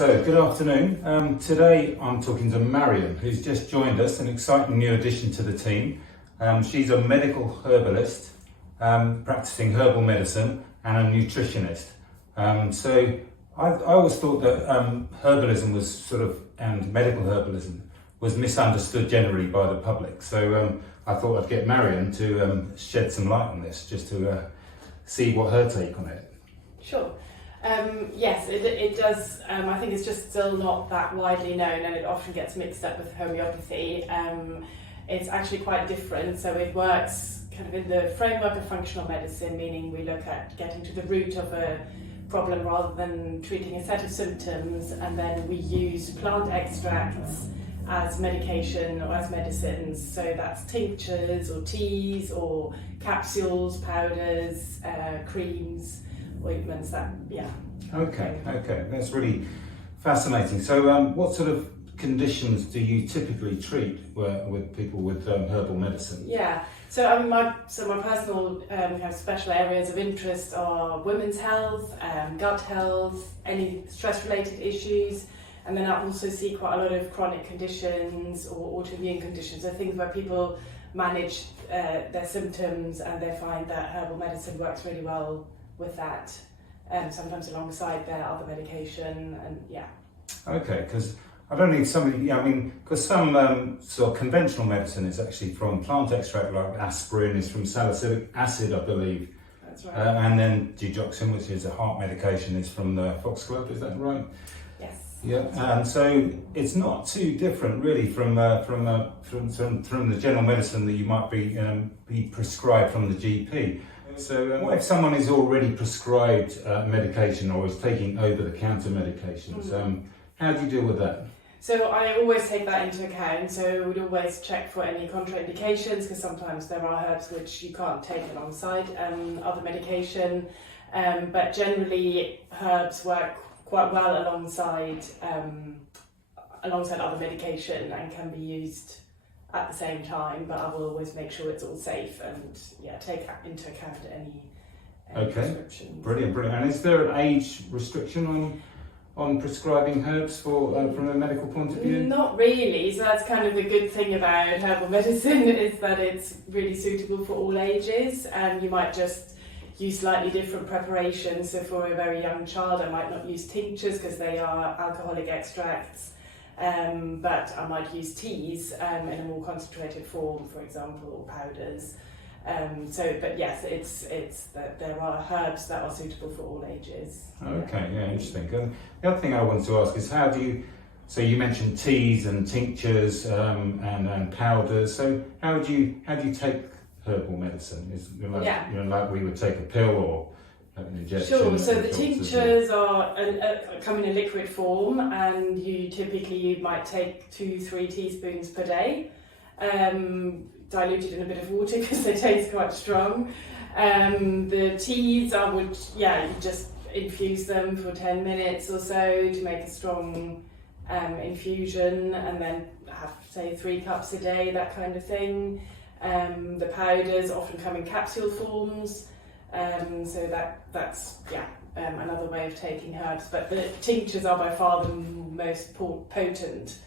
So, good afternoon. Today I'm talking to Marion, who's just joined us, an exciting new addition to the team. She's a medical herbalist, practicing herbal medicine, and a nutritionist. So I always thought that herbalism was and medical herbalism was misunderstood generally by the public. So I thought I'd get Marion to shed some light on this, just to see what her take on it. Sure. Yes, it does. I think it's just still not that widely known, and it often gets mixed up with homeopathy. It's actually quite different. So it works kind of in the framework of functional medicine, meaning we look at getting to the root of a problem rather than treating a set of symptoms, and then we use plant extracts as medication or as medicines. So that's tinctures or teas or capsules, powders, creams, ointments. Okay, that's really fascinating. So what sort of conditions do you typically treat with people with herbal medicine? Yeah, so my personal kind of special areas of interest are women's health, gut health, any stress related issues, and then I also see quite a lot of chronic conditions or autoimmune conditions, so things where people manage their symptoms and they find that herbal medicine works really well with that, sometimes alongside their other medication, and yeah. Okay, because I don't need somebody, because some sort of conventional medicine is actually from plant extract, like aspirin is from salicylic acid, I believe. That's right. And then digoxin, which is a heart medication, is from the foxglove, is that right? Yes. Yeah, and so it's not too different really from the general medicine that you might be prescribed from the GP. So what if someone is already prescribed medication or is taking over-the-counter medications? How do you deal with that? So I always take that into account. So we'd always check for any contraindications, because sometimes there are herbs which you can't take alongside other medication. But generally, herbs work quite well alongside other medication and can be used at the same time, but I will always make sure it's all safe and take into account any prescriptions. Brilliant. And is there an age restriction on prescribing herbs for from a medical point of view? Not really. So that's kind of the good thing about herbal medicine, is that it's really suitable for all ages, and you might just use slightly different preparations. So for a very young child, I might not use tinctures because they are alcoholic extracts. But I might use teas in a more concentrated form, for example, or powders. But yes, it's that there are herbs that are suitable for all ages. Okay, yeah, interesting. The other thing I wanted to ask is, so you mentioned teas and tinctures and powders. So how do you take herbal medicine? Is like we would take a pill or an injection? Sure. So the tinctures come in a liquid form, and you might take 2-3 teaspoons per day, diluted in a bit of water because they taste quite strong. The teas, you just infuse them for 10 minutes or so to make a strong infusion, and then have, say, 3 cups a day, that kind of thing. The powders often come in capsule forms. So that's another way of taking herbs, but the tinctures are by far the most potent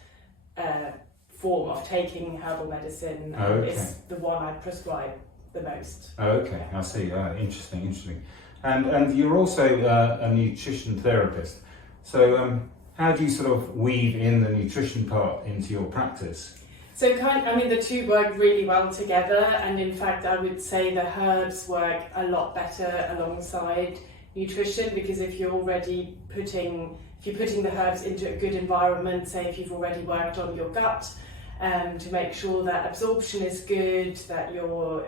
form of taking herbal medicine. It's the one I prescribe the most. Okay, I see. Interesting. And you're also a nutrition therapist. So how do you sort of weave in the nutrition part into your practice? So the two work really well together, and in fact I would say the herbs work a lot better alongside nutrition, because if you're putting the herbs into a good environment, say if you've already worked on your gut to make sure that absorption is good, that your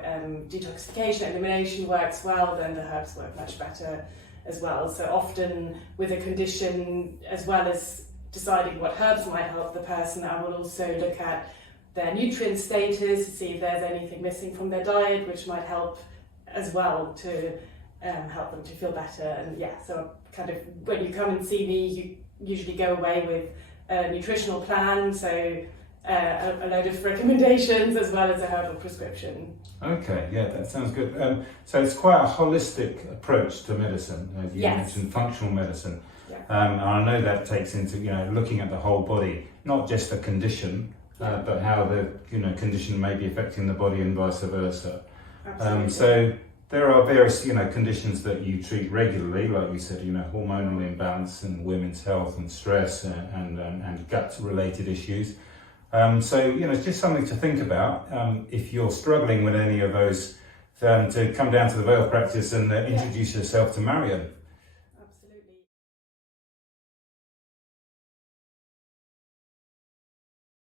detoxification, elimination works well, then the herbs work much better as well. So often with a condition, as well as deciding what herbs might help the person, I will also look at their nutrient status to see if there's anything missing from their diet, which might help as well to help them to feel better. And so kind of when you come and see me, you usually go away with a nutritional plan, so a load of recommendations as well as a herbal prescription. Okay, yeah, that sounds good. So it's quite a holistic approach to medicine. You mentioned functional medicine. Yeah. And I know that takes into, looking at the whole body, not just the condition, but how the, condition may be affecting the body and vice versa. Absolutely. So there are various, conditions that you treat regularly, like you said, hormonal imbalance and women's health and stress and gut-related issues. So, it's just something to think about. If you're struggling with any of those, to come down to the Vale practice and introduce yourself to Marion.